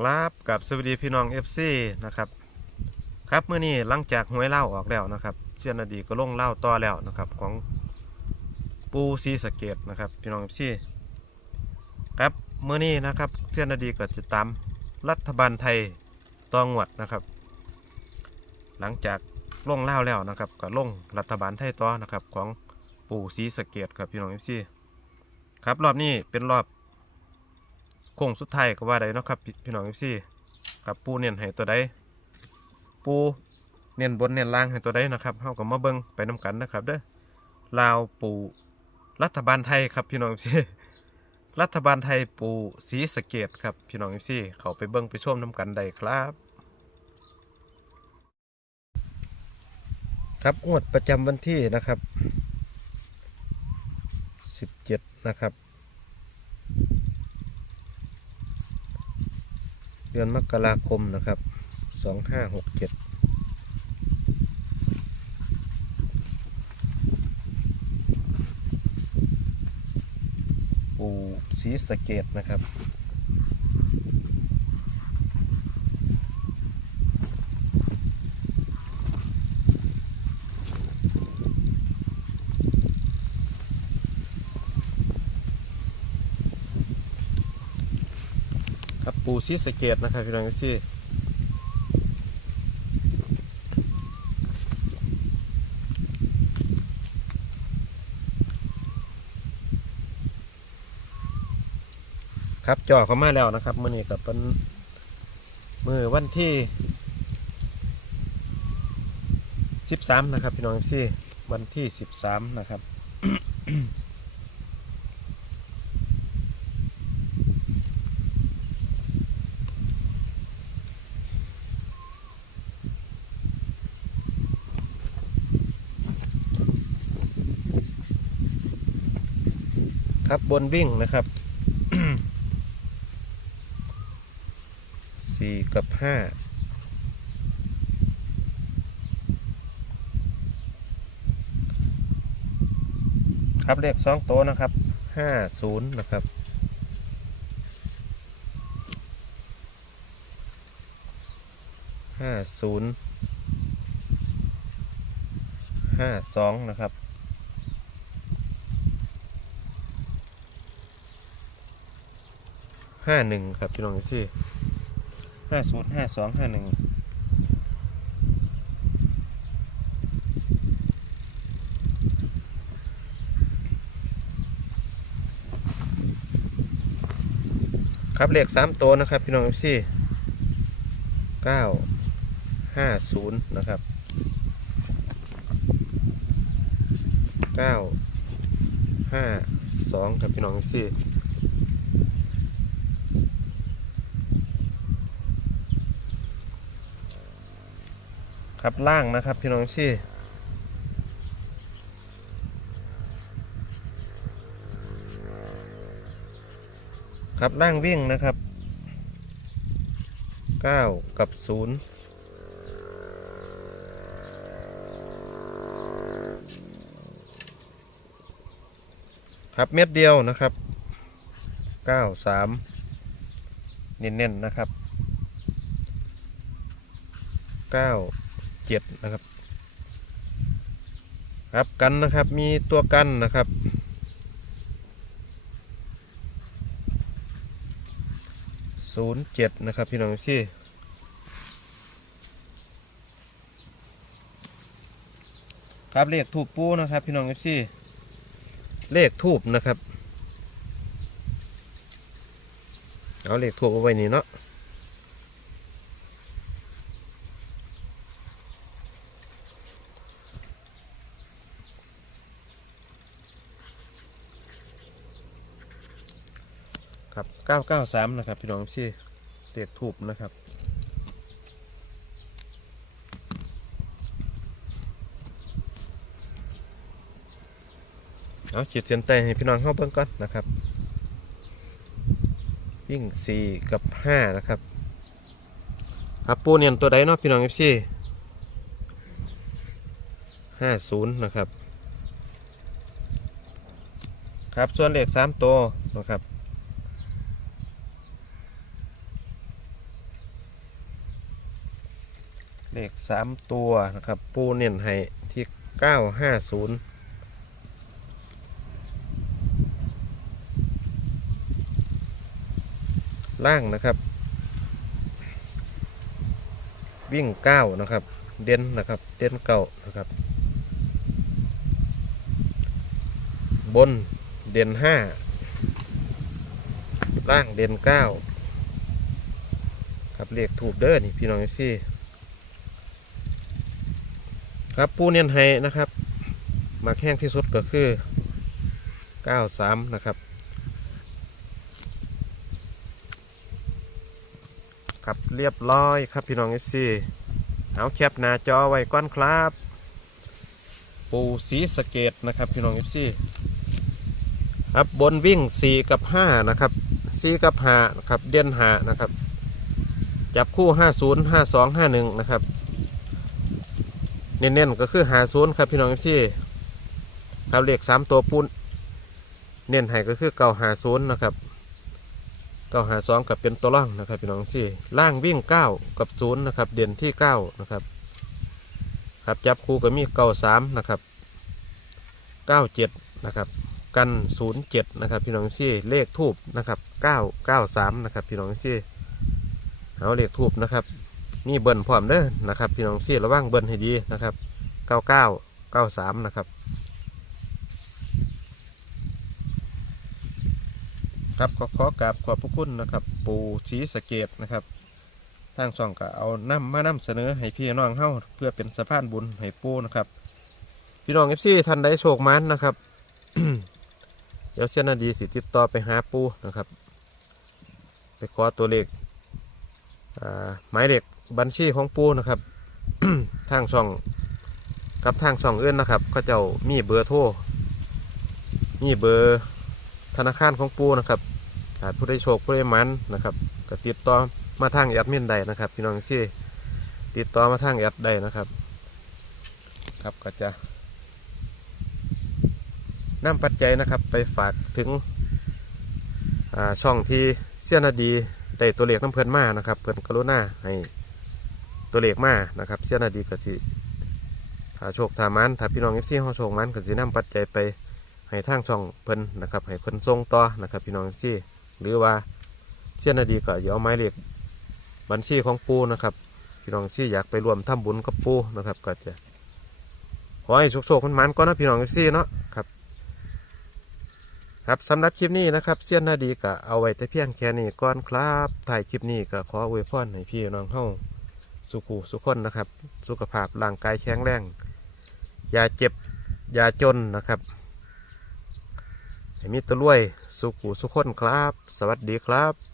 ครับกับสวัสดีพี่น้อง FC นะครับ ครับเมื่อนี้หลังจากหวยเล่าออกแล้วนะครับเชียนอดีก็ลงเล่าต่อแล้วนะครับของปูซีสเกตนะครับพี่น้อง FC ครับเมื่อนี้นะครับเชียนอดีก็จะตามรัฐบาลไทยต่องวดนะครับ หลังจากลงเล่าแล้วนะครับก็ลงรัฐบาลไทยต่อนะครับของปูซีสเกตครับพี่น้อง FC ครับรอบนี้เป็นรอบ ค้งสุดท้ายก็ว่าได้เนาะครับพี่น้องเอฟซีครับปูเนียนให้ตัวใดปูเนียนบนเนียนล่างให้ตัวใดนะครับเฮาก็มาเบิ่งไปนํกันนะครับเด้อลาวปูรัฐบาลไทยครับพี่น้องเอฟซีรัฐบาลไทยปูศรีสะเกดครับพี่น้องเอฟซีเขาไปเบิ่งไปชมนํกันได้ครับ ครับงวดประจำวันที่นะครับ 17 นะครับ เดือนมกราคมนะครับสองห้าหกเจ็ดปู่ศรีสะเกดนะครับ ปู่ศรีสเกดนะครับพี่น้องที่ครับจ่อเข้ามาแล้วนะครับมื่อนี้กับเป็นมือวันที่สิบสามนะครับพี่น้องซี่วันที่สิบสามนะครับ ครับ บนวิ่งนะครับสี่กับห้าครับเลขสองโตนะครับห้าศูนย์นะครับห้าศูนย์ห้าสองนะครับ ห้าหนึ่งครับพี่น้องดูสิห้าศูนย์ห้าสองห้าหนึ่งครับเลขสามตัวนะครับพี่น้องดูสิเก้าห้าศูนย์นะครับเก้าห้าสองครับพี่น้องดู ครับล่างนะครับพี่น้องชี่ครับล่างวิ่งนะครับ 9 กับ 0ครับเม็ดเดียวนะครับ 9 3 เน้นๆนะครับ 9 เจ็ดนะครับครับกันนะครับมีตัวกันนะครับ ศูนย์เจ็ดนะครับพี่น้องที่ครับเลขทูบปูนะครับพี่น้องที่เลขทูบนะครับ เอาเลขทูบเอาไว้นี่เนาะ 993 นะครับ พี่น้องที่เด็กถูกนะครับเอาขีดเส้นใต้ให้พี่น้องเข้าเบิ่งก่อนนะครับ วิ่ง 4 กับ 5 นะครับ ครับปูเนียนตัวใดเนาะพี่น้องเอฟซี50นะครับ ครับส่วนเลข3ตัวนะครับ เลขสามตัวนะครับ ปูเน้นให้ที่เก้าห้าศูนย์ล่างนะครับ วิ่งเก้านะครับ เด่นนะครับ เด่นเก้านะครับ บนเด่นห้าล่างเด่นเก้าครับเลขถูกเด้อนี่พี่น้องเอฟซี ครับปูเนียนไฮนะครับมาแข้งที่สุดก็คือ 93 นะครับ ครับเรียบร้อยครับพี่น้องเอฟซีเอาแคปหน้าจอไว้ก่อนครับ ปูสีสะเกตนะครับพี่น้องเอฟซีครับบนวิ่ง 4 กับ 5 นะครับ 4 กับ5นะครับเด่น5นะครับ จับคู่ 50 52 51 นะครับ เน้นๆก็คือ50ครับพี่น้องที่ครับเลข3ตัวปูนเน้นให้ก็คือเก่า50นนะครับเก่า52กับเป็นตัวล่างนะครับพี่น้องที่ล่างวิ่ง9กับ0นนะครับเด่นที่9นะครับครับจับคู่ก็มีเก่า3นะครับ97นะครับกัน07นย์เจ็ดนะครับพี่น้องที่เลขทูบนะครับ993นะครับพี่น้องที่เอาเลขทูบนะครับ นี่เบิ้ลพร้อมเด้อนะครับ พี่น้องที่ระวังเบิ้ลให้ดีนะครับ99 93นะครับ ครับก็ขอกราบขอบพระคุณนะครับ ปูชีสเกตนะครับทางช่องก็เอานำมานำเสนอให้พี่น้องเฮาเพื่อเป็นสะพานบุญให้ปูนะครับ พี่น้องเอฟซีท่านใดโชคมันนะครับ เดี๋ยวเส้นนาดีสิติดต่อไปหาปูนะครับ ไปขอตัวเลขหมายเลข บัญชีของปูนะครับ ทางช่องกับทางช่องเอื่นนะครับก็จ้ามีเบอร์โทรมีเบอร์ธนาคารของปูนะครับถ้าผู้ใดโชคผู้ใดหมันนะครับก็ติดต่อมาทางแอดมินใดนะครับพี่น้องที่ติดต่อมาทางแอดได้นะครับ ครับก็จะนำปัจจัยนะครับไปฝากถึงช่องที่เสียนาดีได้ตัวเลขน้ำเพิ่นมานะครับเพิ่นกรุณาให้ ตัวเลขมานะครับเสียนาดีกสิถ้าโชคถ้ามันถ้าพี่น้องเอฟซีเฮาโชคมันกสินำปัจจัยไปให้ทางช่องเพิ่นนะครับให้เพิ่นส่งต่อนะครับพี่น้องเอฟซีหรือว่าเสียนาดีก็อย่าเอาไม้เหลขบัญชีของปูนะครับพี่น้องที่อยากไปรวมทำบุญกับปูนะครับ ก็จะขอให้โชคๆมันมันก่อนะพี่น้องเอฟซีเนาะครับ ครับสำหรับคลิปนี้นะครับเสี้ยนนาดีก็เอาไว้แต่เพียงแค่นี้ก่อนครับถ่ายคลิปนี้ก็ขออวยพรให้พี่น้องเฮา สุขุสุขคนนะครับ สุขภาพร่างกายแข็งแรงอย่าเจ็บอย่าจนนะครับให้มีตัวรวย สุขุสุขคนครับ สวัสดีครับ